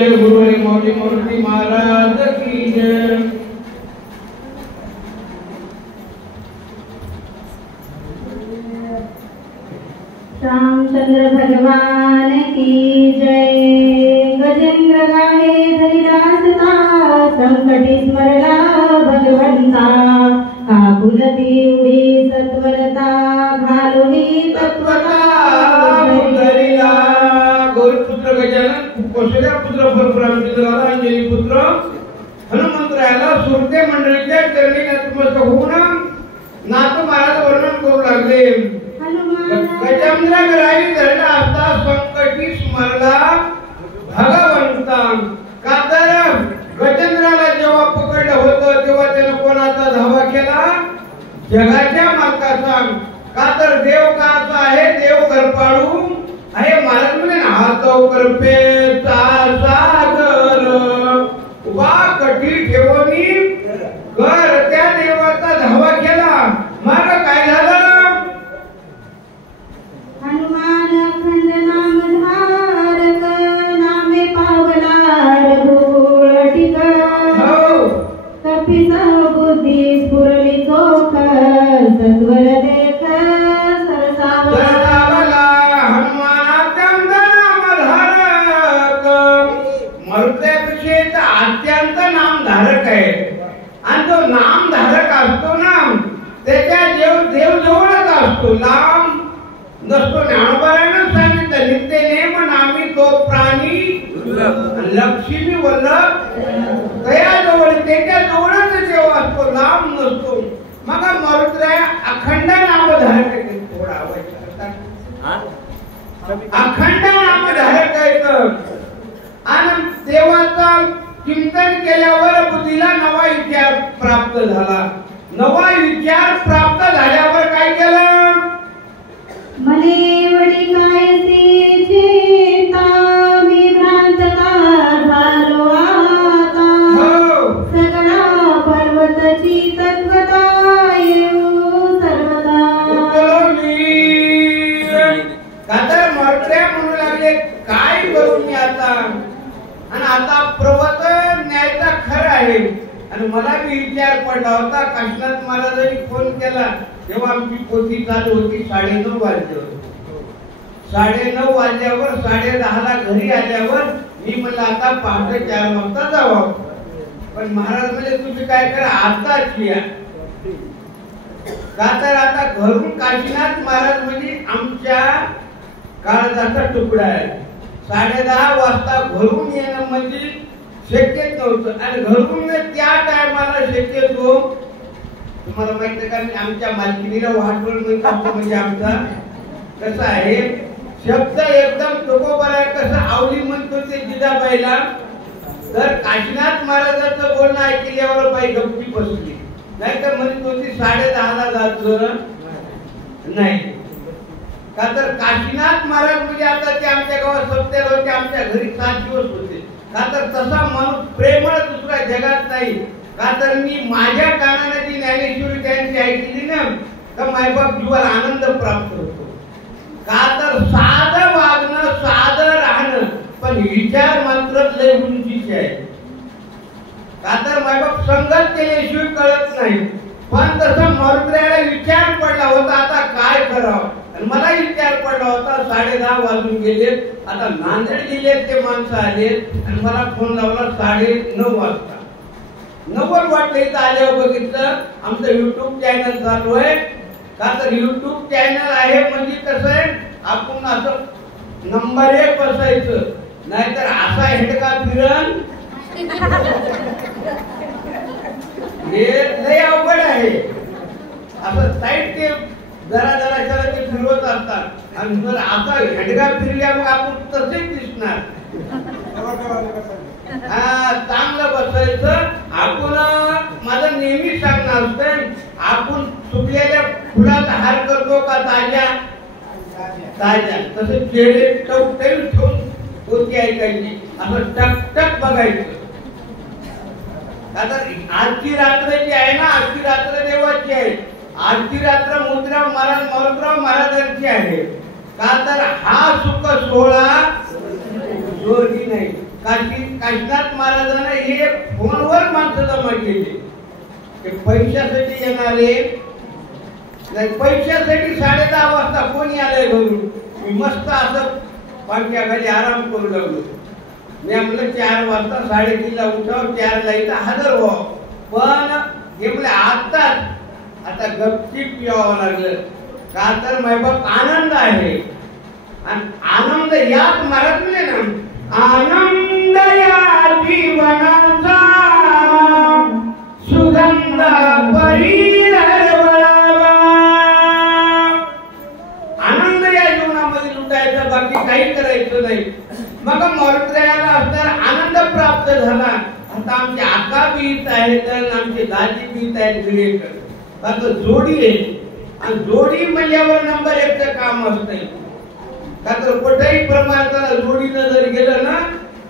जय गुरुदेव मौली मूर्ति महाराज की जय। रामचंद्र भगवान की जय। गजेंद्र गाहे धरिदासता संकटी स्मरला भगवंता काकुलती उडी सत्वरता घालुनी तत्वता धरिला गौरपुत्र गजानन कौशल्या पुत्र परशुरामचंद्राला अंजनी पुत्र हनुमंतरायाला सुरते मंडळीच्या चरणी नतमस्तक होऊन नाथ महाराज वर्णन करू लागले। गजेंद्र गाही धरला असता संकटी स्मरला भगवंता। का तर गजेंद्राला जेव्हा पकडलं होतं तेव्हा त्याने कोणाचा धावा केला? जगाच्या मालकाचा। का तर देव काचा आहे? देव कृपाळू आहे। महाराज म्हणे हात कृपेचा सागर वा कटी ठेवणी कर त्या देवाचा धावा केला। मग काय झालं? हनुमान खंड नाम धारक नामे पावला रघुकुळ टिक कपिसा बुद्धी स्फुरली चोख सत्वर देख सरसावला। हनुमानात्यंत नामधारक मरुत्यापेक्षा अत्यंत नामधारक आहे। आणि तो नामधारक असतो ना त्याच्या देव जवळच असतो, लांब नसतो। ज्ञानोबारायण सांगितलं नित्य नेम नामी तो प्राणी लक्ष्मी वल्लभ तया जवळ त्याच्या जवळच देव असतो, लांब नसतो। मग मरुद्रा अखंड नामधारक आहे। थोडा आवाज अखंड नामधारक आहे। आणि देवाचं चिंतन केल्यावर बुद्धीला नवा विचार प्राप्त झाला। नवा विचार प्राप्त झाल्यावर काय केलं? मने वडी कायसी चेता विभ्रांत का झालो आता सगळा पर्वतची तत्वता येऊ सर्वदा। कातर मरत्या म्हणू लागले काय करू मी आता? आणि आता पर्वत न्यायचा खरं आहे। आणि मला बी विचार पडला होता। काशीनाथ महाराजांनी फोन केला तेव्हा आमची पोथी चालू होती 9:30 वाजल्यावर। 9:30 वाजल्यावर 10:30ला घरी आल्यावर मी म्हणलं आता पहाटे 4 वाजता जावं। पण महाराज म्हणजे तुम्ही काय करा आताच या। का तर आता घरून काशीनाथ महाराज म्हणजे आमच्या काळजाचा तुकडा आहे। 10:30 वाजता घरून येणं म्हणजे शक्यच नव्हतं। आणि घरून त्या टायमाला शक्यतो तुम्हाला माहित आहे का? मी आमच्या मालकीनीला वाटवण म्हणजे आमचा कसं आहे शब्द एकदम टोकोबर आहे। कसं आवली म्हणतो ते जिजाबाईला। तर काशीनाथ महाराजांचं बोलणं ऐकल्यावर बाई गप्पी बसली, नाही तर म्हणत होती 10:30ला जायचं नाही। का तर काशीनाथ महाराज म्हणजे आता ते आमच्या गावात सत्तर होते, आमच्या घरी 7 दिवस होते। का तर तसा माणूस प्रेमळ दुसरा जगात नाही। का तर मी माझ्या कानाने जी ज्ञानेश्वरी त्यांची ऐकली ना तर मायबाप जीवाला आनंद प्राप्त होतो। का तर साधं वागणं साधं राहणं पण विचार मात्र लय उंचीचे आहे। का तर मायबाप संगत केल्याशिवाय कळत नाही। पण तसा मरुद्राला विचार पडला होता आता काय करावं। आणि मला विचार पडला होता 10:30 वाजून गेलेत, आता नांदेड जिल्ह्यात ते माणसं आलेत। आणि मला फोन लावला 9:30 वाजता। 9 वाजता इथं आल्यावर बघितलं आमचं YouTube चॅनल चालू आहे। का तर YouTube चॅनल आहे म्हणजे कसं आहे आपण असं नंबर 1 बसायचं, नाहीतर असा हेडका फिरण हे लय अवघड आहे। असं साईड ते जरा ते फिरवत असतात आणि जर आता हेडका फिरल्या मग आपण तसेच दिसणार। चांगलं बसायचं। आपण माझं नेहमी सांगणं असतं आपण सुकलेल्या फुलाचा हार करतो का ताज्या तसं चेहरे टवटवीत ठेवून पोथी ऐकायची, असं टकटक बघायचं। आता आजची रात्र जी आहे ना आजची रात्र देवाची आहे। आजची रात्र मुद्रा महाराज मरुद्राव महाराजांची आहे। का तर हा सुख सोहळा स्वर्गी नाही, काशीनाथ महाराजांना हे फोनवर माणसं जमा केली. ते पैशासाठी येणारे, पैशासाठी 10:30 वाजता कोणी आलंय घरून. मी मस्त असं पाठीखाली आराम करू लागलो. मी म्हणलं 4 वाजता 3:30ला उठाव, 4ला इथं हजर व्हावं. पण हे म्हणले आता गपचीप यावं लागलं. का तर मैबाप आनंद आहे. आणि आनंद यात महाराज म्हणले ना, आनंद या जीवनाचा सुगंध परिरवळावा. आनंद या जीवनामध्ये लुटायचा, बाकी काही करायचं नाही. मग मारुतीला असताना आनंद प्राप्त झाला. आता आमचे आका बीत आहेत, आमचे दाजी बीत आहेत गिरेकर. आता जोडी आहे, आणि जोडी म्हणल्यावर नंबर 1चं काम असतंय. का तर कुठेही प्रमाणात जोडीनं जर गेलं ना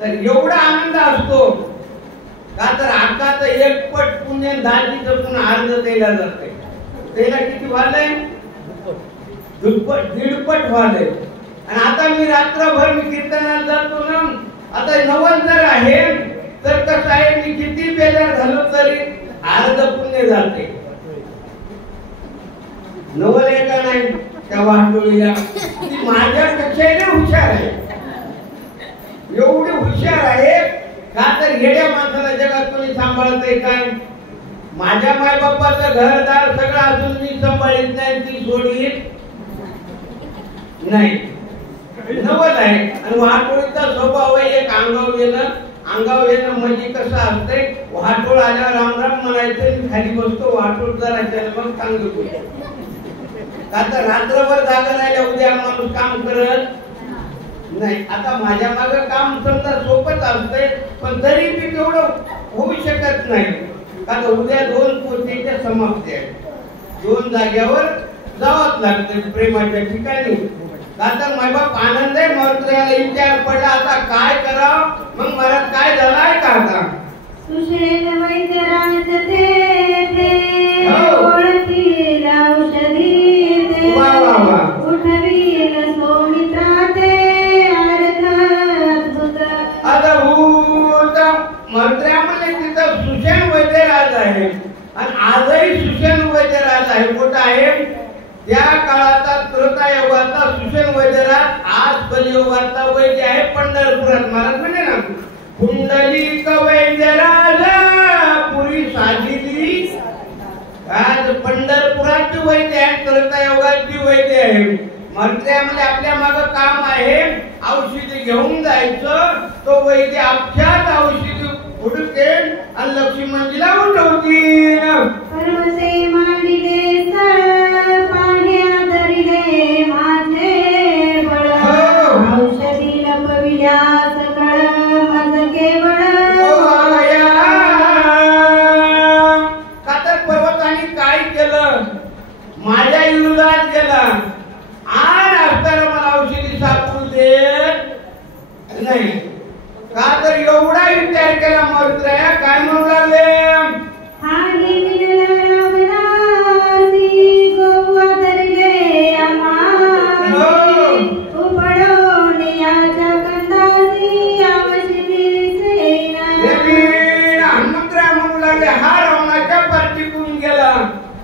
तर एवढा आनंद असतो. का तर आकाचं 1 पट पुण्य, दाजीचं पुन्हा अर्ध त्याला जाते. त्याला किती वालय? दुप्पट 1.5 पट वालय. आणि आता मी रात्रभर मी कीर्तनाला जातो ना. आता 90 जर आहे तर कसं आहे, मी किती बेजार झालो तरी अर्ध पुण्य जाते. 90 आहे का नाही त्या वाटोळीला? ती माझ्यापेक्षा हुशार आहे. एवढी हुशार आहे. का तर येड्या माणसाला जगात कोणी सांभाळत आहे काय? माझ्या मायबापाचं घरदार सगळं अजून मी सांभाळीत नाही, ती सोडीत नाही. 90 आहे. आणि वाटोळीचा स्वभाव आहे एक अंगावर येणं म्हणजे कसं असतंय, वाटोळ आल्यावर राम राम म्हणायचं, खाली बसतो, वाटोळ जरा मग चांगलं बोलतो. का तर रात्रभर जागा राहिल्या उद्या माणूस काम करत नाही. आता माझ्या मागं काम समजा सोपच असतंय, पण तरी मी तेवढं होऊ शकत नाही. का तर उद्या 2 पोथीच्या समाप्ती आहेत. 2 जाग्यावर जावंच लागतं प्रेमाच्या ठिकाणी. का तर मायबाप आनंद आहे. मारुतीला विचार पडला आता काय करावं. मग महाराज काय झालाय का आता? सुषेण वैद्यराज ते ओळखील औषधी दे, उठवील सौमित्रा ते अद्भुत. आता मंत्र्यामध्ये तिथं सुषेण वैद्यराज आहे. आणि आजही सुषेण वैद्यराज आहे. कुठं आहे? त्या काळाचा त्रेतायुगाचा सुषेण वैद्यराज आज कलियुगाचा वैद्य आहे पंढरपुरात. महाराज म्हणे ना, कुंडलिक वैद्यराज पुरी साजिली. आज पंढरपुराची वैद्य आहे, त्रेतायुगाची वैद्य आहे. मंत्र्यामध्ये आपल्या मागं काम आहे, औषधी घेऊन जायचं. तो वैद्य अख्यात औषधी उडकेल आणि लक्ष्मणजीला उठवतील. परमसे मांडिले सळ, पाण्या धरिले माझे बळ, औषधी लपविल्या सकळ मज केवळ. का तर पर्वताने काय केलं? माझ्या विरोधात गेला. आज असताना मला औषधी सापडू देत नाही. का तर एवढा विचार केला मारुतीला. काय म्हणू लागले?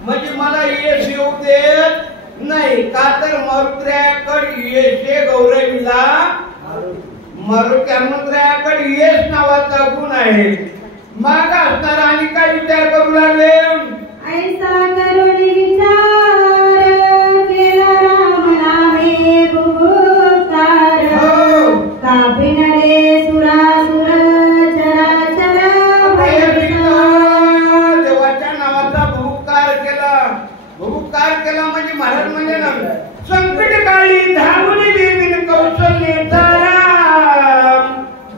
म्हणजे मला यश येऊ देत नाही. का तर मारुतीकडे यश गौरवीला, मारुतीकडे यश नावाचा गुण आहे. मग असणार आणि काय विचार करू लागले? ऐसा करून विचार केला राम नामे बुभुकार, कापिनरे सुरासुर चराचर. देवाच्या नावाचा भुभुकार केला म्हणजे महाराज म्हणजे ना, संकट काळी धावून देवीन कौशल्येचा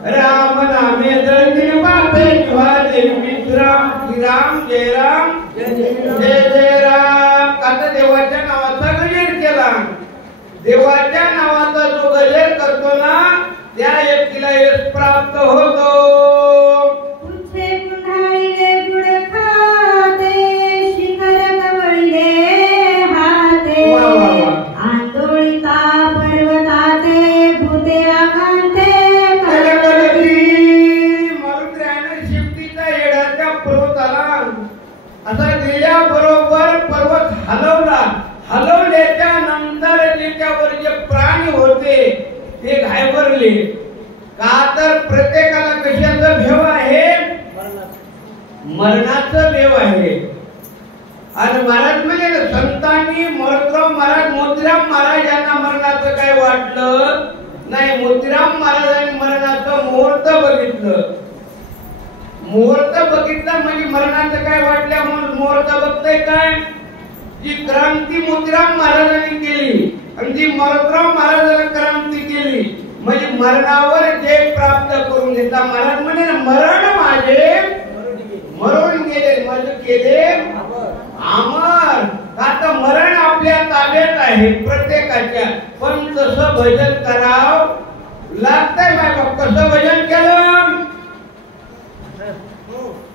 राम नामे जळतील बापे ज्वाले विश्राम. राम जय राम जय जय राम. आता देवाच्या नावाचा गजर केला. देवाच्या नावाचा जो गजर करतो ना त्या व्यक्तीला यश प्राप्त होतो. आंदोळिता पर्वताते भूते आकांते कलकलती मरले का तर प्रत्येकाला कशाचं भेव आहे मरणाचं भेव आहे आणि महाराज म्हणजे संतांनी मोतीराम महाराज यांना मरणाचं काय वाटलं नाही मोतीराम महाराजांनी मरणाचं मुहूर्त बघितलं म्हणजे मरणाचं काय वाटलं म्हणून मुहूर्त बघतय काय जी क्रांती मोतीराम महाराजांनी केली आणि जी मोतीराम महाराजांनी क्रांती केली म्हणजे मरणावर जय प्राप्त करून घेतला महाराज म्हणे मरण माझे मरून गेले म्हणजे केले अमर आता मरण आपल्या ताब्यात आहे प्रत्येकाच्या पण तसं भजन कराव लागतंय बाबा कसं भजन केलं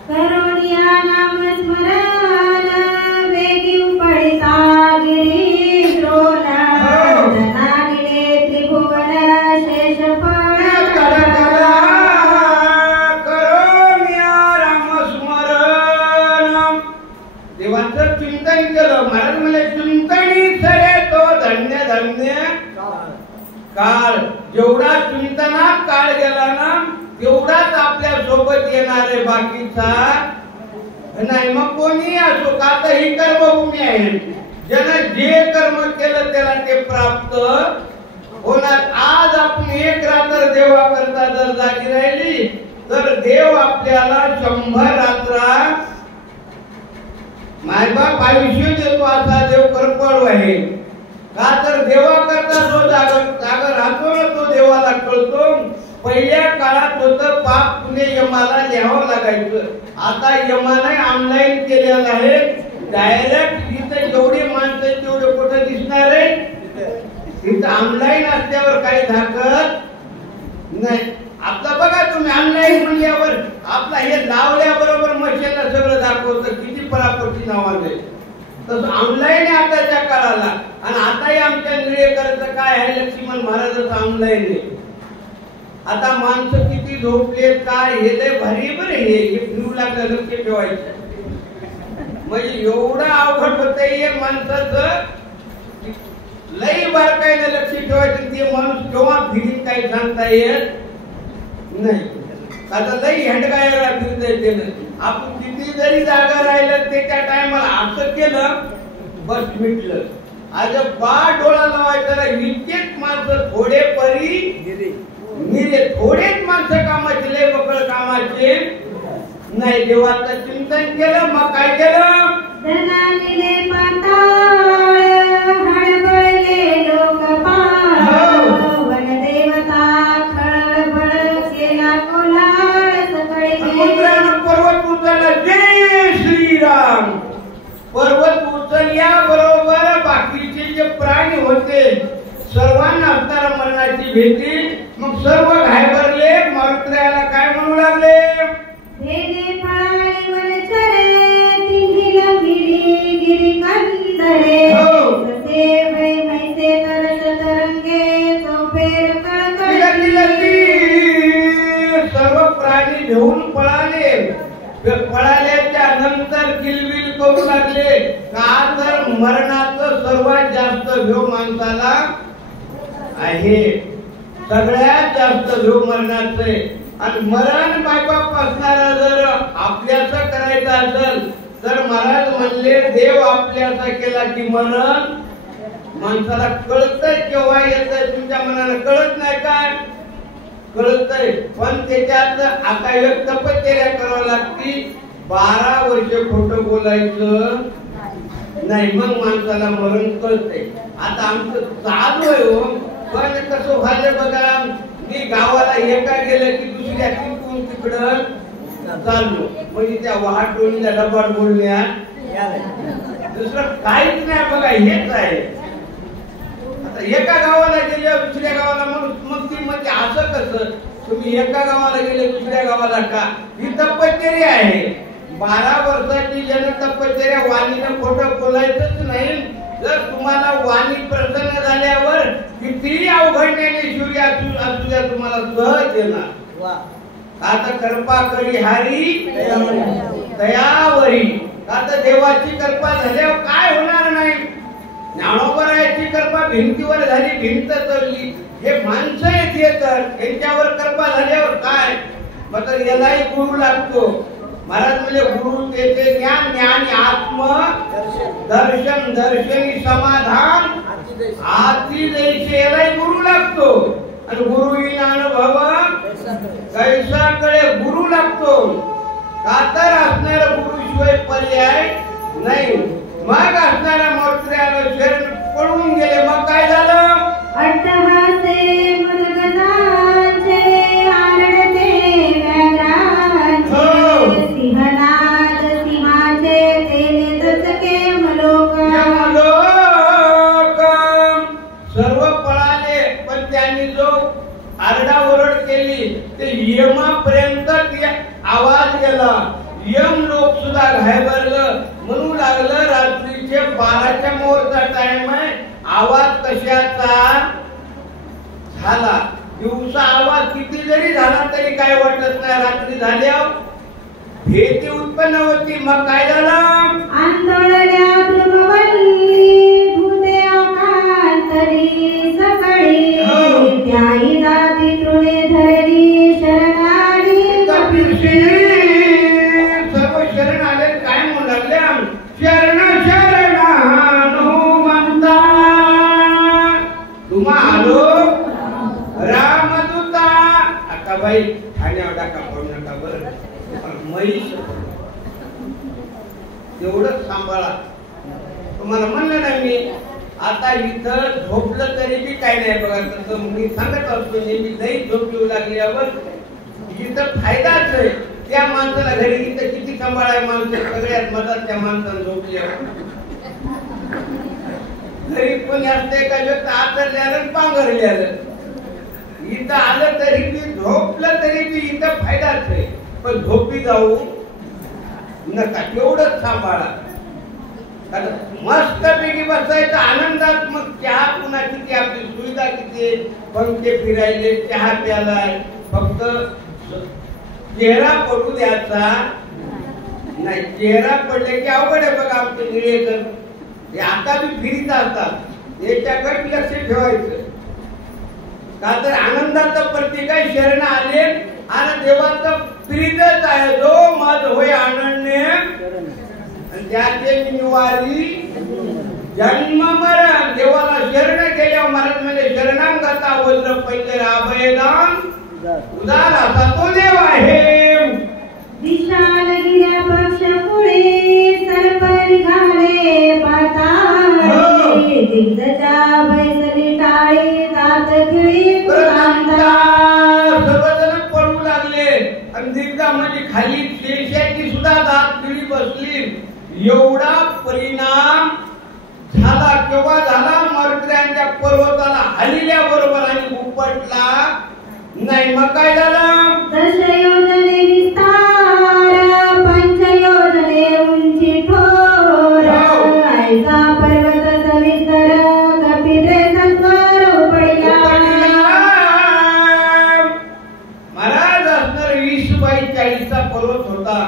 करुणिया नाम स्मरण वेगी पडिता गिरी द्रोणा धनागिरे त्रिभुवन शेषफळ करुणिया राम स्मरण देवाचं चिंतन केलं महाराज म्हणजे चिंतनी सरे तो धन्य धन्य काळ जेवढा चिंतनात काळ गेला ना तेवढाच आपल्या सोबत येणारे बाकीचा नाही मग कोणी असो का तर ही कर्मभूमी आहे ज्यानं जे कर्म केलं त्याला ते प्राप्त होणार आज आपण एक रात्र देवा करता जर जागी राहिली तर देव आपल्याला 100 रात्रा मायबाप आयुष्य देतो असा देव कर्कळ आहे का तर देवा करता जो जागर राहतो ना तो देवाला कळतो पहिल्या काळात होतं पाप पुणे यमाला लिहावं लागायचं आता यमाने ऑनलाईन केलेलं आहे डायरेक्ट इथं जेवढे माणसं तेवढे कुठं दिसणार आहे तिथं ऑनलाईन असल्यावर काही धाकत नाही आपला बघा तुम्ही ऑनलाईन म्हणल्यावर आपला हे लावल्याबरोबर मशीनला सगळं दाखवतं किती परापरची नावाने तसं ऑनलाईन आहे आताच्या काळाला आणि आताही आमच्या निळेकरचं काय आहे लक्ष्मण महाराजाचं ऑनलाईन आहे आता माणसं किती झोपलेत काय हे लय भारी बरे हे फिरू लागलं लक्ष ठेवायचं म्हणजे एवढं अवघड होतंय हे माणसाचं लई बारकाईने लक्ष ठेवायचं ते माणूस केव्हा फिरीत काही सांगता येत नाही आता लई हंडगायला फिरता येते आपण किती जरी जागा राहिलं ते त्या टायमाला असं केलं बस मिटलं आज बा डोळा लावायचा इतकेच माणसं थोडे परी निरे थोडेच माणसं कामाचे लय बकळ कामाचे नाही देवाचं चिंतन केलं मग काय केलं धनालिले पाताळ हडबडले लोकपाळ वनदेवता खळबळ केला कोलाळ सकळी समुद्रानं पर्वत उचलला जय श्रीराम पर्वत उचलल्या बरोबर बाकीचे जे प्राणी होते सर्वांना असताना मरणाची भीती मग सर्व घाबरले मरुत्र्याला काय म्हणू लागले भेने पळाले वनचरे तिघीला गिरी गिरी कंदरे ससे वै मैसे तरस तरंगे चोपेर कळकळी सर्व प्राणी घेऊन पळाले पळाल्याच्या नंतर किलबिल करू लागले का तर मरणाचं सर्वात जास्त भेव माणसाला आहे सगळ्यात जास्त भेव मरणाचं आणि मरण बायबाप असणारा जर आपल्याचा करायचं असेल तर महाराज म्हणले देव आपल्याचा केला की मरण माणसाला कळतंय केव्हा येतंय तुमच्या मनाला कळत नाही काय कळतंय पण त्याच्यात आता एक तपश्चर्या करावं लागती 12 वर्ष खोटं बोलायचं नाही मग माणसाला मरण कळतंय आता आमचं चालू आहे हो पण कसं व्हायला बघा मी गावाला एका गेलं की दुसऱ्या तिकडून तिकडं चाललो म्हणजे त्या वाहटोळीला डबाड बोलण्या दुसरं काहीच नाही बघा हेच आहे आता एका गावाला गेले दुसऱ्या गावाला मग ती म्हणजे असं कसं तुम्ही एका गावाला गेले दुसऱ्या गावाला का ही तपश्चर्या आहे 12 वर्षाची जन तपश्चर्या वाणीनं खोटं बोलायचंच नाही जर तुम्हाला वाणी प्रसन्न झाल्यावर कितीही अवघडण्याने शिवरी असू द्या तुम्हाला सहज येणार आता कृपा करी हरी दयावरी आता देवाची कृपा झाल्यावर काय होणार नाही ज्ञानोबरायाची कृपा भिंतीवर झाली भिंत चढली हे माणसं येतात यांच्यावर कृपा झाल्यावर काय मग यालाही गुरु लागतो. महाराज म्हणजे गुरु तेथे ज्ञान ज्ञानी आत्म दर्शन दर्शनी समाधान आती जैसे यालाही गुरु लागतो. आणि गुरु विना अनुभव कैसाकडे गुरु लागतो. का तर असणारा गुरुशिवाय पर्याय नाही. मग असणारा मोत्र्याला शरण पडून गेले. मग काय झालं? अट्टहासे मनगजाचे आरडते व्याघ्रांचे सिंहनाद सिंहाचे तेने दचके मलोक सर्व पळाले. पण त्यांनी जो आरडाओरड केली ते यमापर्यंत आवाज गेला. यम लोक सुद्धा घाबरलं. म्हणू लागलं रात्रीचे 12च्या मोरचा टाइम आहे. आवाज कशाचा झाला? दिवसा आवाज किती जरी झाला तरी काय वाटत नाही. रात्री झाल्यावर भीती उत्पन्न होती. मग काय झालं? आंदोलल्या ध्रुववल्ली भूते आकांतरी सकाळी त्याही दाती तृणे धरली शरणारी कपिलशी सर्व शरण आले. काय म्हणू लागले? शरण शरण हनुमंता तुम्हा आलो रामदूता. आता बाई ठाण्यावर टाका पडू नका बरं. म्हैस एवढंच सांभाळा. तुम्हाला म्हणलं ना मी आता इथं झोपलं तरी बी काय नाही बघा. तसं मी सांगत असतो नेहमी नाही झोप येऊ लागल्यावर इथं फायदाच आहे. त्या माणसाला घरी इथं किती सांभाळाय माणसं सगळ्यात मदत त्या माणसाला झोपल्यावर. घरी कोणी असते का व्यक्त आतरल्यानं पांघरल्यानं. इथं आलं तरी बी झोपलं तरी बी इथं फायदाच आहे. पण झोपी जाऊ नका. तेवढंच सांभाळा. मस्त पैकी बसायचं आनंदात. मग चहा पुन्हा किती आपली सुविधा किती पंखे फिरायले चहा प्यालाय. फक्त चेहरा पडू द्यायचा नाही. चेहरा पडले की अवघड आहे बघा. आमचे निळेकर हे आता बी फिरीत असतात. याच्याकडे लक्ष ठेवायचं. का तर आनंदाचं प्रतीक आहे. शरण आले आणि देवाचं प्रीतच आहे. जो मत होय आनंदने त्याचे निवारी जन्म मरण. देवाला शरण गेल्यावर महाराज म्हणजे शरणांगता वज्र पहिले राभयदान उदार असा तो देव आहे. विशाल गिर्या पक्ष पुढे सर्प निघाले पाताळी दिग्गजा बैसली टाळी दात खिळी कांता. सर्वजण पडू लागले. आणि दिग्गा म्हणजे खाली शेषाची सुद्धा दात खिळी बसली. एवढा परिणाम झाला. केव्हा झाला? मर्त्र्यांच्या पर्वताला हल्ल्या बरोबर आणि उपटला नाही. मग काय झालं? दश योजने विस्तार पंच योजने उंची ठोर ऐसा पर्वत सविस्तर कपिले सत्वर उपडला. महाराज असणार 20/40चा पर्वत होता.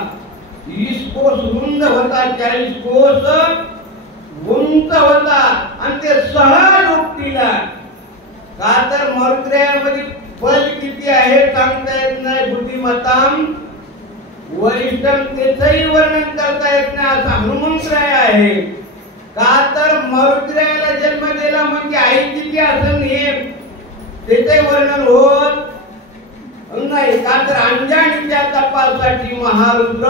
20 कोस रुंद होता. 40 कोस उंच होता. आणि ते सहज उपटीला. का तर मर्त्र्यामध्ये बल किती आहे सांगता येत नाही. बुद्धिमत्ताम वरिष्ठम त्याचंही वर्णन करता येत नाही. असा हनुमंतराय आहे. का तर मर्त्र्याला जन्म दिला म्हणजे आई किती असेल हे त्याचे वर्णन होत नाही. का तर अंजानीच्या तपासाठी महारुद्र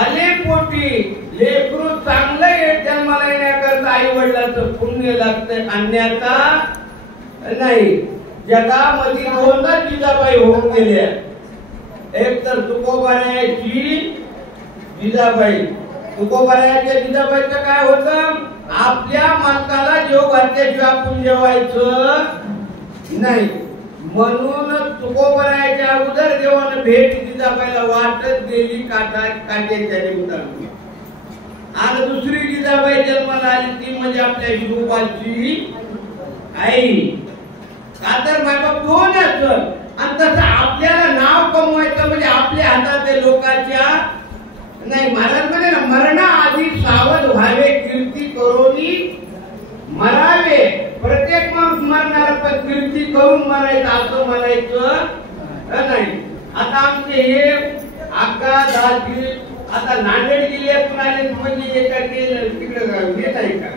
आले पोटी. लेकरू चांगलं जन्माला येण्याकरता आई वडिलांचं पुण्य लागतं. अन्याचा नाही. जगामध्ये 2 जिजाबाई होऊन गेल्या. एक तर तुकोबारायाची जिजाबाई. तुकोबारायाच्या जिजाबाईचं काय होतं? आपल्या मालकाला जेव घातल्याशिवाय आपण जेवायचं नाही. म्हणून तुकोबारायाच्या अगोदर देवानं भेट जिजाबाईला वाटत दिली काट्याच्या निमित्तानं. आणि दुसरी जिजाबाई जन्माला आली ती म्हणजे आपल्या शिवबाची आई. का तर मायबाप 2च. आणि तसं आपल्याला नाव कमवायचं म्हणजे आपल्या हातात लोकांच्या नाही. महाराज म्हणे ना मरणाआधी सावध व्हावे कीर्ती करोनी मरावे. प्रत्येक माणूस मरणार पण कीर्ती करून म्हणायचं असं म्हणायचं नाही. आता आमचे हे आका दादी आता नांदेड जिल्ह्यातून आले म्हणजे एका तिकडे येत आहे का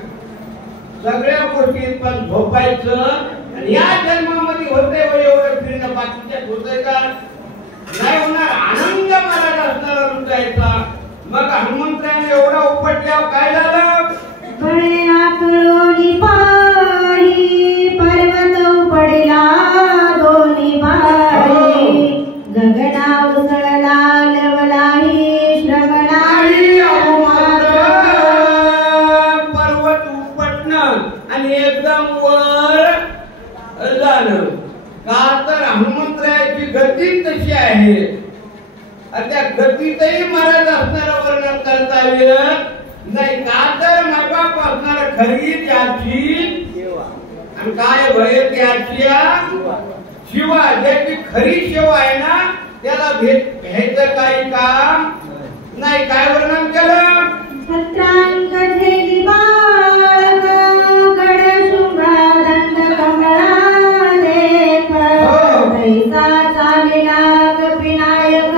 सगळ्या गोष्टी पण झोपायचं आणि या जन्मामध्ये होते एवढं फिरणं बाकीच्या होतंय का नाही होणार. आनंद मला असणारा लुटायचा. मग हनुमंतराने एवढा उपटल्यावर काय झालं बळे आकळोनी पाही पर्वत उपडला दोन्ही पाही गगना उसळला लवलाही श्रवणाही पर्वत उपटणं आणि एकदम वर जाणं का तर हनुमंतरायाची गती तशी आहे. त्या गतीतही महाराज असणारं वर्णन करता येत नाही का तर मायबाप असणार खरी त्याची आणि काय भय त्याची शिवा ज्याची खरी सेवा आहे ना त्याला घ्यायचं काही काम नाही. काय वर्णन केलं छत्रांक झेली बाळग गड शुभा दंड कमळा लेख तैसा चालिला कपिनायक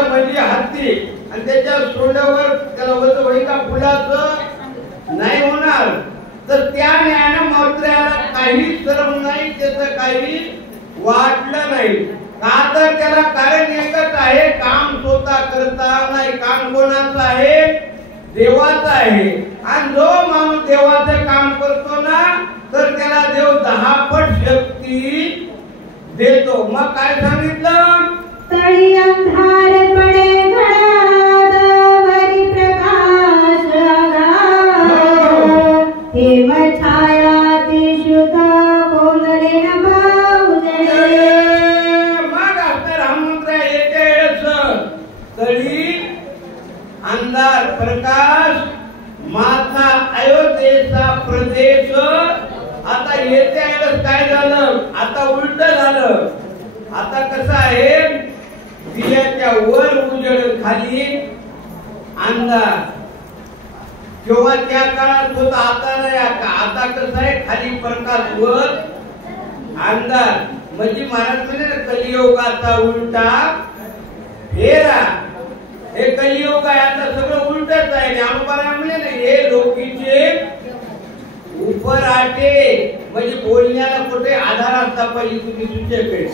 म्हणजे हत्ती आणि त्याच्या सोंडावर त्याला वही का फुलाचं नाही होणार तर त्या ज्ञान मात्र्याला काही श्रम नाही त्याचं काही वाटलं नाही का तर त्याला कारण एकच आहे काम स्वतः करता नाही. काम कोणाचं आहे देवाचं आहे आणि जो माणूस देवाचं काम करतो ना तर त्याला देव 10 पट शक्ती देतो. मग काय सांगितलं तळी अंधार पडे घरात वरी प्रकाश हेम छाया तिशुत कोंदले न भाऊजडे. मग असणार हनुमंतराय येतेच तळी अंधार प्रकाश माथा अयोध्येचा प्रदेश. आता येत्या वेळेस काय झालं आता उलट झालं. आता कसं आहे दिव्याच्या वर उजेड खाली अंधार किंवा त्या काळात होता आता नाही. आता कसं आहे खाली प्रकाश वर अंधार म्हणजे महाराज म्हणे ना कलियुगाचा उलटा फेरा. हे कलियुग आहे आता सगळं उलटच आहे. ज्ञानोबा म्हणे ना हे लोकीचे उपराटे म्हणजे बोलण्याला कुठे आधार असता पाहिजे तुम्ही सुचेकडे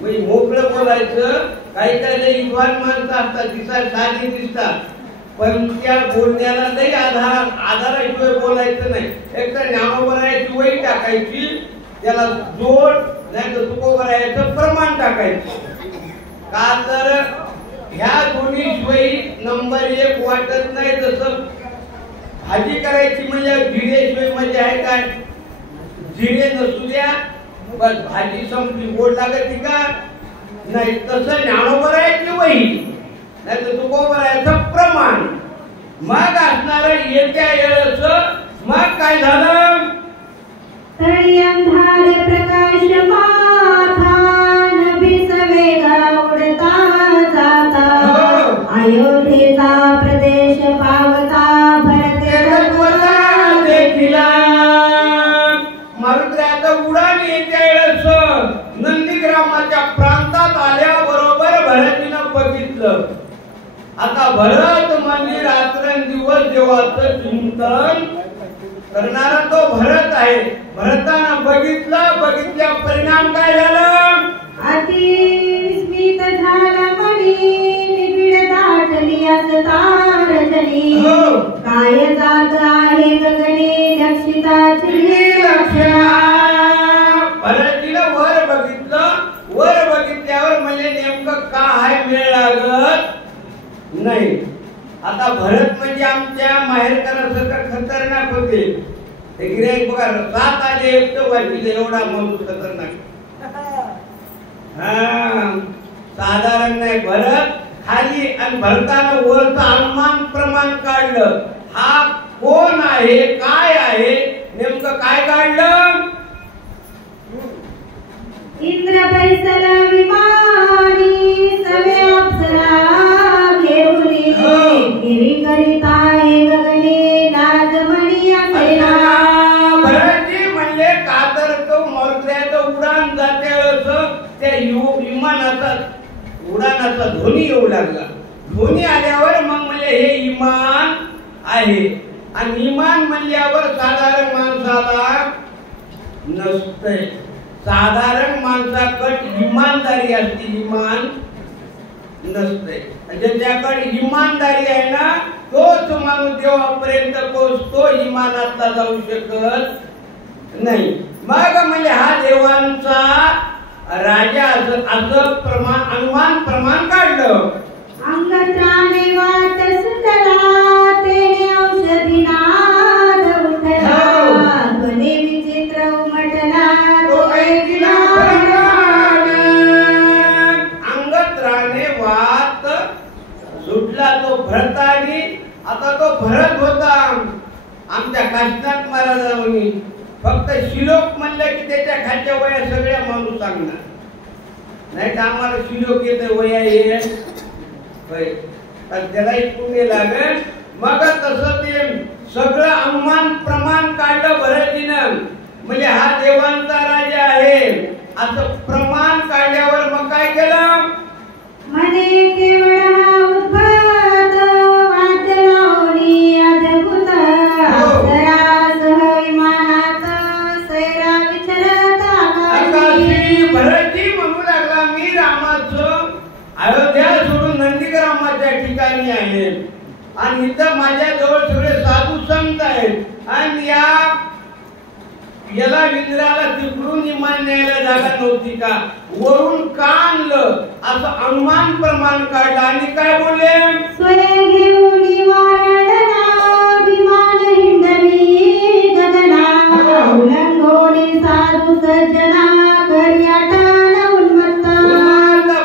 म्हणजे मोकळं बोलायचं. काही काही विद्वान माणसं असतात दिसायला साधी दिसतात पण त्या बोलण्याला नाही आधाराशिवाय बोलायचं नाही. एक तर ज्ञानोबरायाची वही टाकायची त्याला जोड नाही तर तुकोबरायाचं प्रमाण टाकायचं का तर ह्या दोन्ही शिवाय नंबर 1 वाटत नाही. जसं भाजी करायची म्हणजे जिरेशिवाय म्हणजे आहे काय जिरे नसू द्या बस भाजी संपली गोड लागत का नाही. तसं ज्ञानोबरायाची वही नाही तर तुकोबरायाचं प्रमाण. मग असणार येत्या वेळेस मग काय झालं तळी अंधार प्रकाश माथा नभी सवेगा उडता जाता अयोध्येचा प्रदेश पावता भरते देखिला. मारुद्राचा उडान येत्या वेळेस नंदीग्रामाच्या प्रांतात आल्याबरोबर भरतीनं बघितलं. आता भरत म्हणजे रात्रंदिवस देवाचं चिंतन करणारा तो भरत आहे. भरतानं बघितल्या परिणाम काय झालं अतिस्मित झाला मनी निबिड दाटली असता रजनी काय जात आहे गगनी दक्षिताची लक्षणा. भरतीनं वर बघितल्यावर म्हणजे नेमकं काय वेळ लागत नाही. आता भरत म्हणजे आमच्या माहेरकरांसारखं खतरनाक होते. ते गिऱ्हाईक बघा 7 आले एकटं वाटले एवढा माणूस खतरनाक. साधारण नाही. भरत खाली आणि भरतानं वरचं अनुमान प्रमाण काढलं. हा कोण आहे काय आहे नेमकं काय काढलं इंद्र बैसला विमानी सवे अप्सरा घेऊन असा ध्वनी येऊ लागला. ध्वनी आल्यावर मग म्हणले हे इमान आहे. आणि इमान म्हणल्यावर साधारण माणसाला नसतंय. साधारण माणसाकडे इमानदारी असते, इमान नसते. ज्याच्याकडे इमानदारी आहे ना तोच माणूस देवापर्यंत पोहोचतो, इमानातला जाऊ शकत नाही. मग म्हणजे हा देवांचा राजा असं अनुमान प्रमाण काढलं. अंगत्राणे वात सुतला तेने औषधी नाद उठला बने विचित्र उमटला तो ऐकला अंगत्राणे वात सुटला तो भरतानी. आता तो भरत होता आमच्या काशीनाथ महाराजांनी. फक्त शिलोक म्हणलं की त्याच्या खालच्या वया सगळ्या माणूस सांगणार, नाही तर आम्हाला शिलोक येते वया येत त्याला पुण्य लागेल. मग तसं ते सगळं अनुमान प्रमाण काढलं भरतीनं. म्हणजे हा देवांचा राजा आहे असं प्रमाण काढल्यावर मग काय केलं. मने केवळ हा उद्भत वाद्य लावणी अद्भुत सरासह विमानाचा सैरा विचरत आकाशी. भरती म्हणू लागला मी रामाचं अयोध्या सोडून नंदीग्रामाच्या ठिकाणी आहे आणि इथं माझ्या जवळ सगळे साधू संत आहेत आणि याला विंद्राला तिकडून इमान न्यायला जागा नव्हती का, वरून का आणलं असं अनुमान प्रमाण काढलं. आणि काय बोलले. स्वय घेऊन वारणा विमान हिंडली गगना उल्लंघोनी साधू सज्जना कर्याटान उन्मत्ता.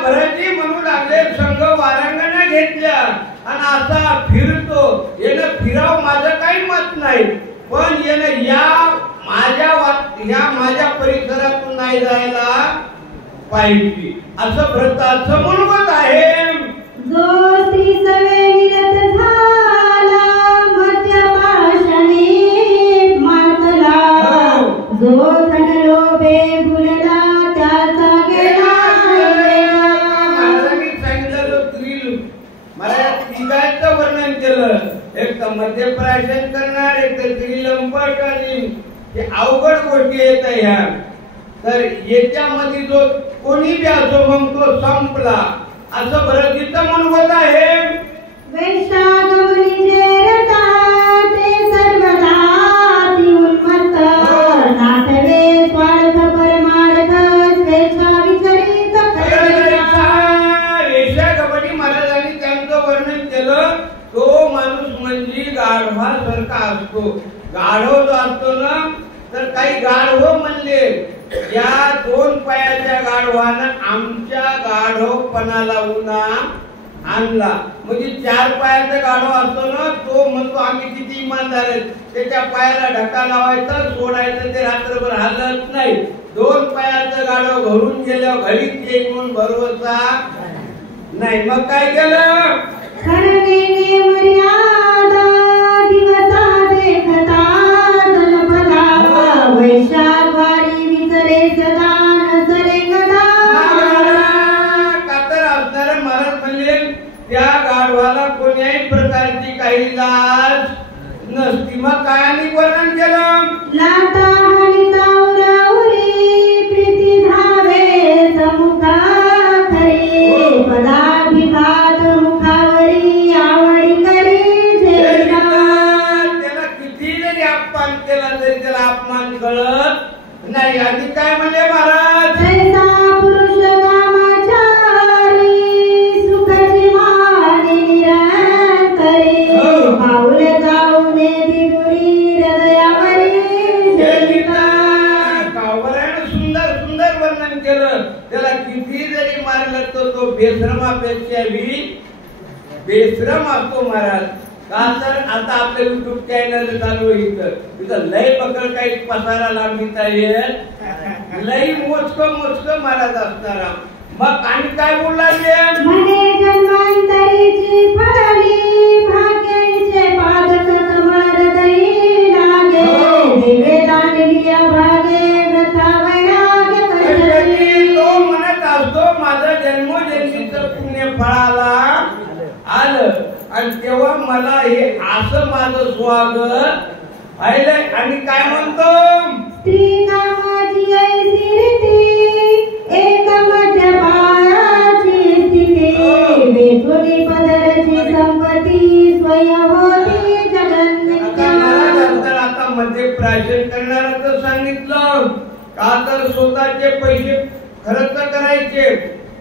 भरती म्हणू लागले संघ वारंगण घेतल्या आणि असा फिरतो. यानं फिराव माझं काही मत नाही, पण यानं माझ्या परिसरातून नाही जायला पाहिजे असं भरताचं म्हणत आहे. जो स्त्री सवे निरत झाला मध्यपाषाणी मातला जो धनलोभे भुलला त्याचा गेला. महाराजांनी सांगितलं मला तिघांचं वर्णन केलं. एक तर मध्यप्राशन करणार, एक तर त्रिलंपट आणि अवघड गोष्टी येत ह्या. तर याच्यामध्ये जो कोणी बी असो मग तो संपला असं बरं तिथं म्हणत आहे. वैशागमनी जेरता ते सर्वदा ती उन्मत्त नाटवे स्वार्थ परमार्थ स्वेच्छा विचरित वैशागमनी महाराजांनी त्यांचं वर्णन केलं. तो माणूस म्हणजे गाढवासारखा असतो. गाढव जो असतो ना तर काही गाढव म्हणले या दोन पायाच्या गाढवानं आमच्या गाढवपणाला उन्हा आणला. म्हणजे चार पायाचा गाढव असतो ना तो म्हणतो आम्ही किती इमानदार आहेत. त्याच्या पायाला ढका लावायचा सोडायचं ते रात्रभर हलत नाही. दोन पायाचं गाढव घरून गेल्यावर घरीच येईल म्हणून भरोसा नाही. मग काय केलं. ठरविणे मर्यादा दिवसा देखता जलपदा वैशाखारी विसरे सदा नसरे गदा. कातर असणारा महाराज म्हणले त्या गाढवाला कोण्याही प्रकारची काही लाज नसती. मग काय आणि वर्णन केलं. लाता हरिता उराउरी प्रीती धावे समुखा खरी पदाभिघात मुखावरी आवडी करी झेला. त्याला किती जरी अपमान केला तरी त्याला अपमान कळत नाही. आणि काय म्हणले महाराज. जैसा पुरुष कामाचारी सुखची माने निरंतरी पाऊल जाऊ दे दिगुरी हृदयावरी झेलिता. कावरानं सुंदर सुंदर वर्णन केलं. त्याला किती जरी मारलं तर तो बेश्रमापेक्षा बेश्रम असतो महाराज. का तर आता आपलं युट्यूब चॅनल चालू आहे इथं लय बकल काही पसारा लांबीता येत लई मोजकं महाराज असणारा. मग आणि काय बोलले. म्हणे जन्मांतरीची फळली भाग्याचे पादक कमळ हृदयी लागे दिवे दांडलिया भागे व्यथा वैराग्य कशरी. तो म्हणत असतो माझं जन्मोजन्मीचं पुण्य फळ हे असं माझं स्वागत पाहिलंय. आणि काय म्हणतो, स्त्री कामाची ऐसी रीती, एक मध्य पायाची स्थिती, बेचोली पदरची संपत्ती, स्वयं होती जगन्मिथ्या. आता मध्ये प्राशन करणाऱ्याचं सांगितलं का तर स्वतःचे पैसे खर्च करायचे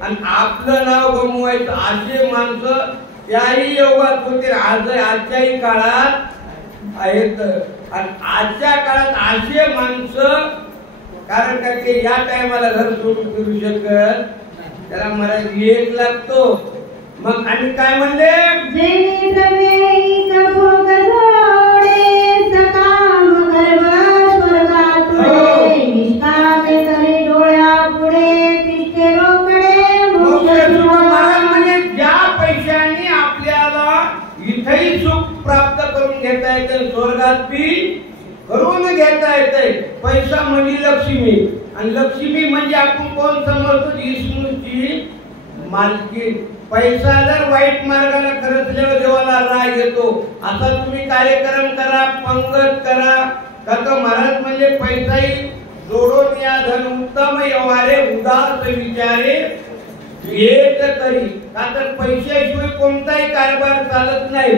आणि आपलं नाव गमवायचं. असे माणसं त्याही योगात होते, आजच्याही काळात आहेत. आणि आजच्या काळात असे माणसं, कारण का ते या टायमाला घर सोडून फिरू शकत, त्याला मराठी एक लागतो. मग आणि काय म्हणले, जेणे प्रवेश भोग जोडे, सकाम गर्भ स्वर्गातुळे, निष्कामे करे डोळ्या पुढे, तिष्ठे रोकडे मोक्ष सुख. म्हणजे ज्या पैशाने आपल्याला इथेही सुख प्राप्त करून घेता येते, स्वर्गात बी करून घेता येते. पैसा म्हणजे लक्ष्मी, आणि लक्ष्मी म्हणजे आपण कोण समजतो, विष्णूची मालकी. पैसा जर वाईट मार्गाला खर्चल्यावर देवाला राग येतो. असा तुम्ही कार्यक्रम करा, पंगत करा, तर महाराज म्हणजे पैसाही जोडून या, धन उत्तम व्यवहारे, उदास विचारे येत करी. का तर पैशाशिवाय कोणताही कारभार चालत नाही.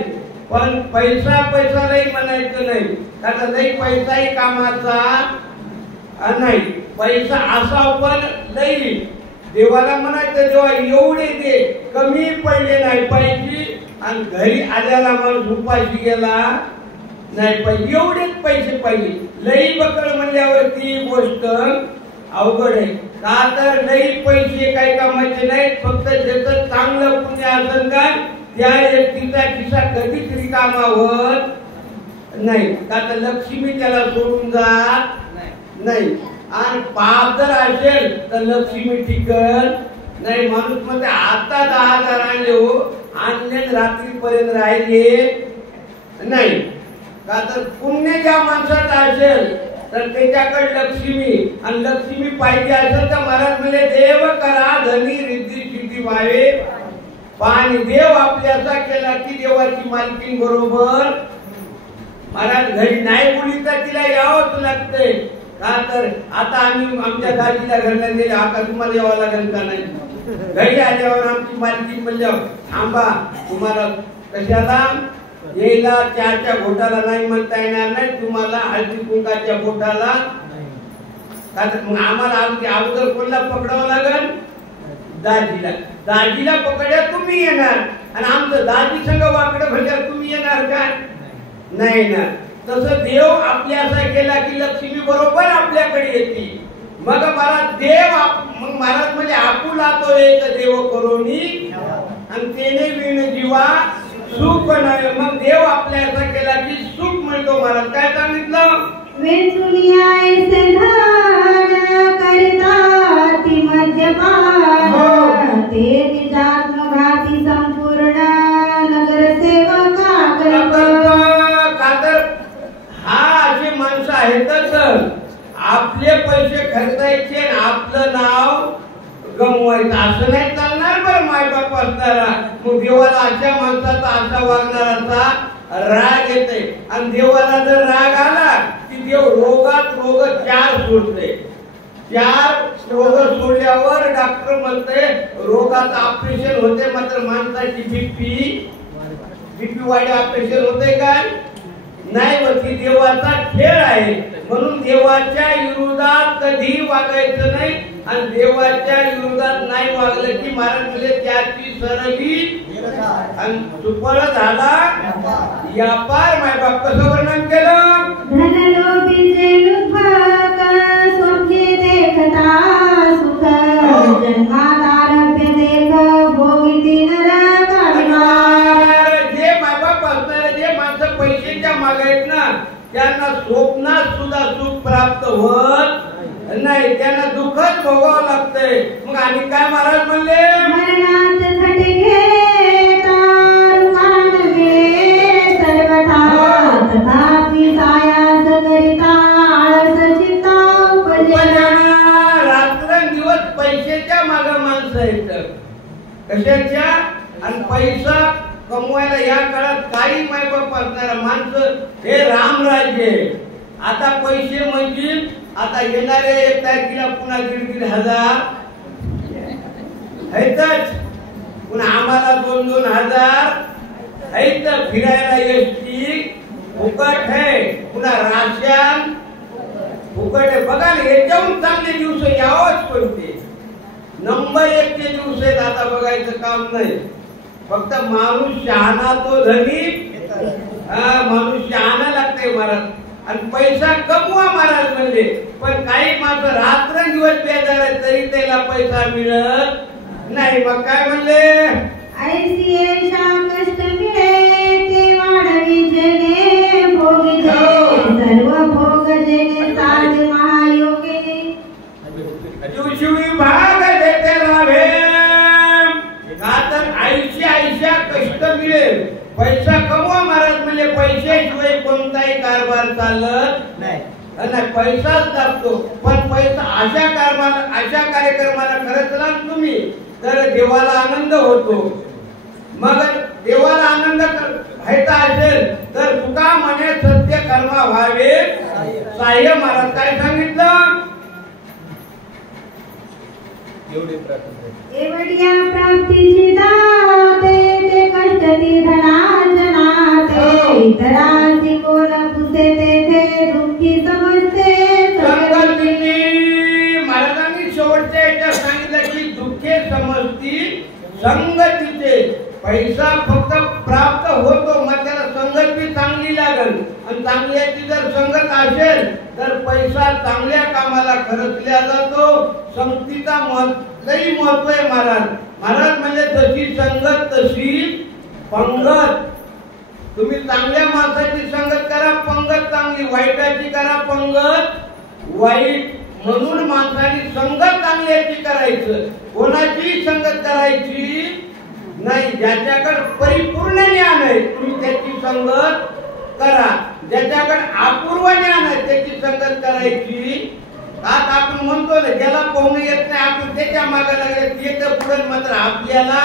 पण पैसा नाही म्हणायचं नाही, का तर लई पैसाही कामाचा नाही. पैसा असा पण लई देवाला म्हणायचं, देवा एवढे दे, कमी पडले नाही पाहिजे, आणि घरी आल्याला माणूस उपाशी गेला नाही पाहिजे, एवढेच पैसे पाहिजे. लई बकड म्हणल्यावर ती गोष्ट अवघड आहे. का तर लई पैसे काही कामाचे नाही, फक्त ज्याचं चांगलं पुण्य असेल का त्या व्यक्तीचा खिसा कधीच रिकामा होत नाही. का तर लक्ष्मी त्याला सोडून जात नाही. आणि पाप जर असेल तर लक्ष्मी टिकत नाही. माणूस मध्ये आता 10,000 आणले हो, आणले रात्रीपर्यंत राहिले नाही. का तर पुण्य ज्या माणसात असेल तर त्याच्याकडे लक्ष्मी, आणि लक्ष्मी पाहिजे असेल तर महाराज म्हणजे देव करा धनी रिद्धी सिद्धी व्हावे. पाणी देव आपल्याचा केला की देवाची मालकीन बरोबर महाराज घरी नाही बोली तर तिला यावंच लागतंय. का तर आता आम्ही आमच्या दाजीला घरला नेले, आता तुम्हाला यावं लागेल का नाही. घरी आल्यावर आमची मालकी म्हणल्यावर थांबा, तुम्हाला कशाला येईला चहाच्या घोटाला नाही म्हणता येणार नाही, तुम्हाला हळदी कुंकाच्या घोटाला. मग आम्हाला आमची अगोदर कोणला पकडावं लागेल, दाजीला पकडल्या तुम्ही येणार, आणि आमचं दाजी संग वाकडं भरल्यावर तुम्ही येणार का नाही ना. तसं देव आपल्या असा केला की लक्ष्मी बरोबर आपल्याकडे येते. मग महाराज देव मग महाराज म्हणजे आपुला तो एक देव करोनी, आणि तेने विण जीवा सुख नव्हे. मग देव आपल्या असा केला की सुख मिळतो. महाराज काय सांगितलं, वेचुलिया ऐसे धन करिता ती मद्यपान, ते निजात्मघाती संपूर्ण नगरसेवका करिता. हा अशी माणसं आहेतच, आपले पैसे खर्चायचे, आपलं नाव गमवायचं, असं नाही चालणार. बरं मायबाप असणारा, मग देवाला अशा माणसाचा, अशा वागणाराचा राग येते. आणि देवाला जर राग आला की देव रोगात रोग 4 सोडते. 4 रोग सोडल्यावर डॉक्टर म्हणते रोगात ऑपरेशन होते, मात्र माणसाची बीपी वाढी ऑपरेशन होते काय नाही. मग ती देवाचा खेळ आहे. म्हणून देवाच्या विरोधात कधी वागायचं नाही, आणि देवाच्या विरोधात नाही वागलं की महाराज म्हणजे त्याची सरली आणि सुफळ झाला व्यापार. मायबाप कसं वर्णन केलं, धनलोभी जे लुभाक स्वप्ने देखता सुख, जन्मादारभ्य देख भोगिती नरक अभिमान. जे मायबाप असणारे जे माणसं पैशाच्या मागायत ना, त्यांना स्वप्नात सुद्धा सुख प्राप्त होत नाही, त्यांना दुःखच भोगावं लागतंय. मग आणि काय महाराज म्हणले, मरणात खटके तारुकान गे सर्वथा, तथापि सायास करिता आळस चित्ता उपजा. रात्रंदिवस पैशाच्या मागे माणसं आहेत. कशाच्या, आणि पैसा कमवायला या काळात काही मायबाप असणारा माणसं हे रामराज्य आहे. आता पैसे म्हणजे आता येणारे 1 तारखेला पुन्हा 1,500 आहेतच, पुन्हा आम्हाला 2-2 हजार आहेत. फिरायला एसटी फुकट आहे, पुन्हा राशन फुकट आहे. बघा ना, याच्याहून चांगले दिवस यावंच पडते. नंबर 1 चे दिवस आहेत. आता बघायचं काम नाही. फक्त माणूस शहाणा तो धनी. माणूस शहाणा लागते महाराज. आणि पैसा कमवा महाराज म्हणले, पण काही माणसं रात्रंदिवस बेजार आहेत तरी त्याला पैसा मिळत नाही. मग काय म्हणले, ऐसी ऐशा कष्ट मिळे ते वाढवी जने भोगी जने सर्व भोग जने साध महायोगिनी दिवशी भाग देते लाभे. का तर ऐशा कष्ट मिळेल, पैसा कमवा महाराज म्हणजे पैशाशिवाय कोणताही कारभार चालत नाही. पैसाच लागतो. पण पैसा अशा कार्यक्रमाला खरंच ना तुम्ही तर देवाला आनंद होतो. मग देवाला आनंद व्हायचा असेल तर तुका म्हणे सत्य कर्मा व्हावे साह्य. महाराज काय सांगितलं, एवढ्या प्राप्तीची दाते ते कष्ट ती धनाजनाते इतरांची कोण पुसे तेथे दुःखी समजते. महाराजांनी शेवटच्या याच्यात सांगितलं की दुःखे समजतील संगतीचे. पैसा फक्त प्राप्त होतो, मग त्याला संगत बी चांगली लागल. आणि चांगल्याची जर संगत असेल तर पैसा चांगल्या कामाला खर्चल्या जातो. संगतीचा लई महत्व आहे महाराज. महाराज म्हणजे जशी संगत तशी पंगत. तुम्ही चांगल्या माणसाची संगत करा, पंगत चांगली. वाईटाची करा, पंगत वाईट. म्हणून माणसाने संगत चांगल्याची करायचं, कोणाची संगत करायची नाही. ज्याच्याकडे परिपूर्ण ज्ञान आहे तुम्ही त्याची संगत करा. ज्याच्याकडे अपूर्व ज्ञान आहे त्याची संगत करायची. आता आपण म्हणतो ना, ज्याला पोहणं येत नाही आपण त्याच्या मागे लागले ते तर पुढे, मात्र आपल्याला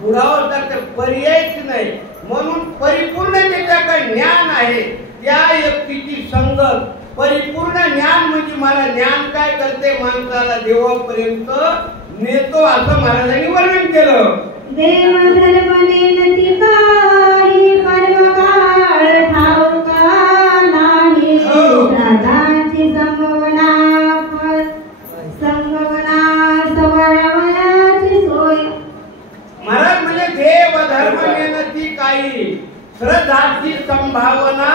पुढावं लागतं, पर्यायच नाही. म्हणून परिपूर्ण ज्याच्याकडे ज्ञान आहे त्या व्यक्तीची संगत. परिपूर्ण ज्ञान म्हणजे मला ज्ञान काय करते, माणसाला देवापर्यंत नेतो असं महाराजांनी वर्णन केलं. देव धर्म नेनती काही परमकाळ ठाऊका नाही. राजांची संभवना सवळवयाची सोय. महाराज म्हणजे देव धर्म नेनती काही श्रद्धाची संभावना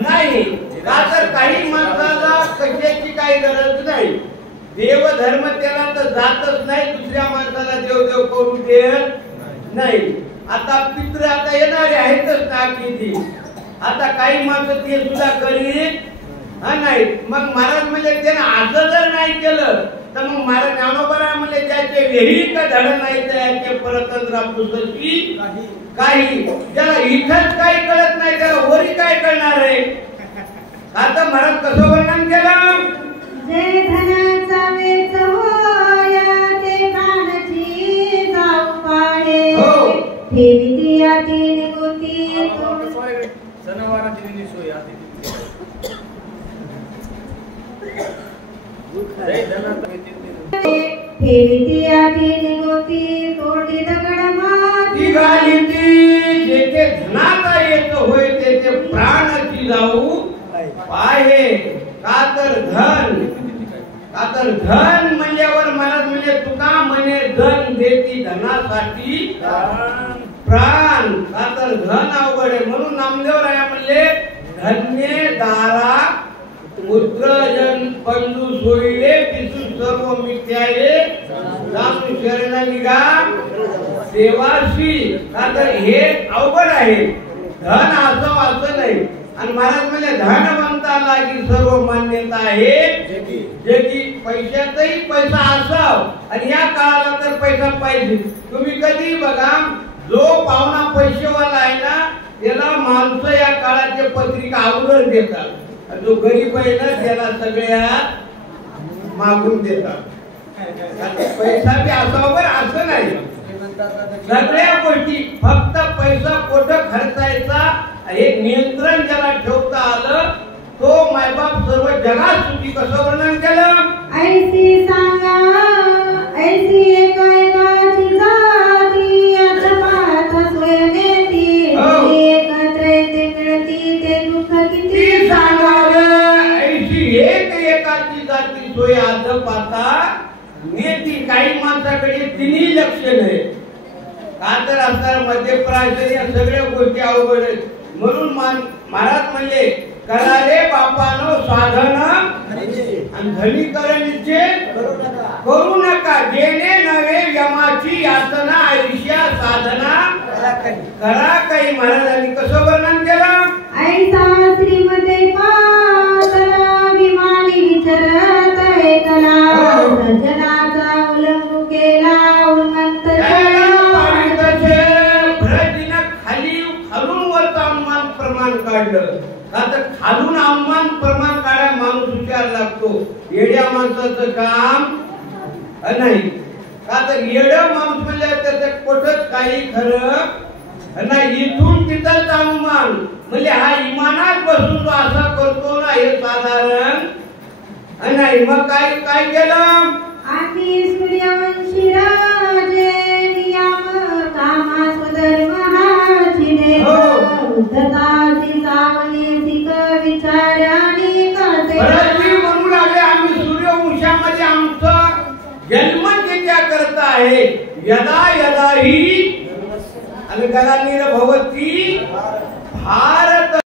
नाही. का तर काही माणसाला कशाची काही गरज नाही. देव धर्म त्याला तर जातच नाही, दुसऱ्या माणसाला देव करू देत नाही. आता पित्र आता येणारे आहेतच ना किती. आता काही माणसं ते सुद्धा करीत नाही. मग महाराज म्हणजे त्यानं असं जर नाही केलं तर मग महाराज ज्ञानोबा म्हणजे त्याचे वेळी का धड नाही त्याचे परतंत्र पुस्तकी काही. ज्याला इथंच काही कळत नाही त्याला वरी काय कळणार आहे. आता महाराज कसं वर्णन केलं, जे धनाचा वेच होया ते प्राणाची जाऊ पाहे. ठेवी या तीन गोती सणवाराची निसोय आधी ठेवी या तीन गोती तोडी दगड माती गालिती. जेथे धनाचा येत होय तेथे प्राणाची जाऊ पाहे. का तर धन म्हणल्यावर महाराज म्हणजे तुका म्हणे धन देती धनासाठी प्राण. का तर धन अवघड आहे. म्हणून नामदेव राया म्हणले धन्य दारा पुत्रजन बंधू सोयले पिसून सर्व मिथ्याये जाणून शरण निघा देवाशी. का तर हे अवघड आहे. धन असं नाही. आणि महाराज म्हणजे धनवंता लागी सर्व मान्यता आहे. जे की पैशातही पैसा असाव आणि या काळाला तर पैसा पाहिजे. तुम्ही कधी बघा, जो पाहुणा पैसेवाला आहे ना त्याला माणसं या काळाचे पत्रिका अगोदर देतात. जो गरीब आहे ना त्याला सगळ्या मागून देतात. पैसा बी असावं बरं असं नाही. सगळ्या गोष्टी फक्त पैसा कुठं खर्चायचा हे नियंत्रण ज्याला ठेवता आलं तो मायबाप सर्व जगात सुखी कसं वर्णन केलं. ऐसी सांगा ऐसी एकाची जाती आता पाहता सोयनेती एकत्र ते मिळती ते दुःख किती सांगावं. ऐशी एकाची जाती सोय आज पाहता नेती. काही माणसाकडे तिन्ही लक्ष नाही का तर असणार मध्यप्राशन या सगळ्या गोष्टी अवघड आहेत. म्हणून महाराज म्हणले कराले बापानो साधन आणि धनी करण्याचे करू नका. जेणे नव्हे यमाची यातना आयुष्या साधना करा. काही महाराजांनी कसं वर्णन केलं. ऐसा श्रीमते पातला विमानी विचरत ऐकला सज्जनाचा उल्लंघ केला उन्मत्त खालून वरचं अनुमान प्रमाण काढलं का तर खालून अनुमान प्रमाण काढाय माणूस हुशार लागतो. येड्या माणसाचं काम नाही का तर येड्या माणूस म्हणजे त्याचं कुठंच काही खरं नाही. इथून तिथंच अनुमान म्हणजे हा इमानात बसून तो असा करतो ना हे साधारण नाही. मग काय काय केलं. आम्ही सूर्यवंशी राजे नियम कामा स्वधर्म हाचिले उद्धताची सावनी सिक विचाराने करते. म्हणू लागले आम्ही सूर्यवंशामध्ये आमचा जन्म त्याच्या करता आहे. यदा यदा ही आणि गलांनी भवती भारत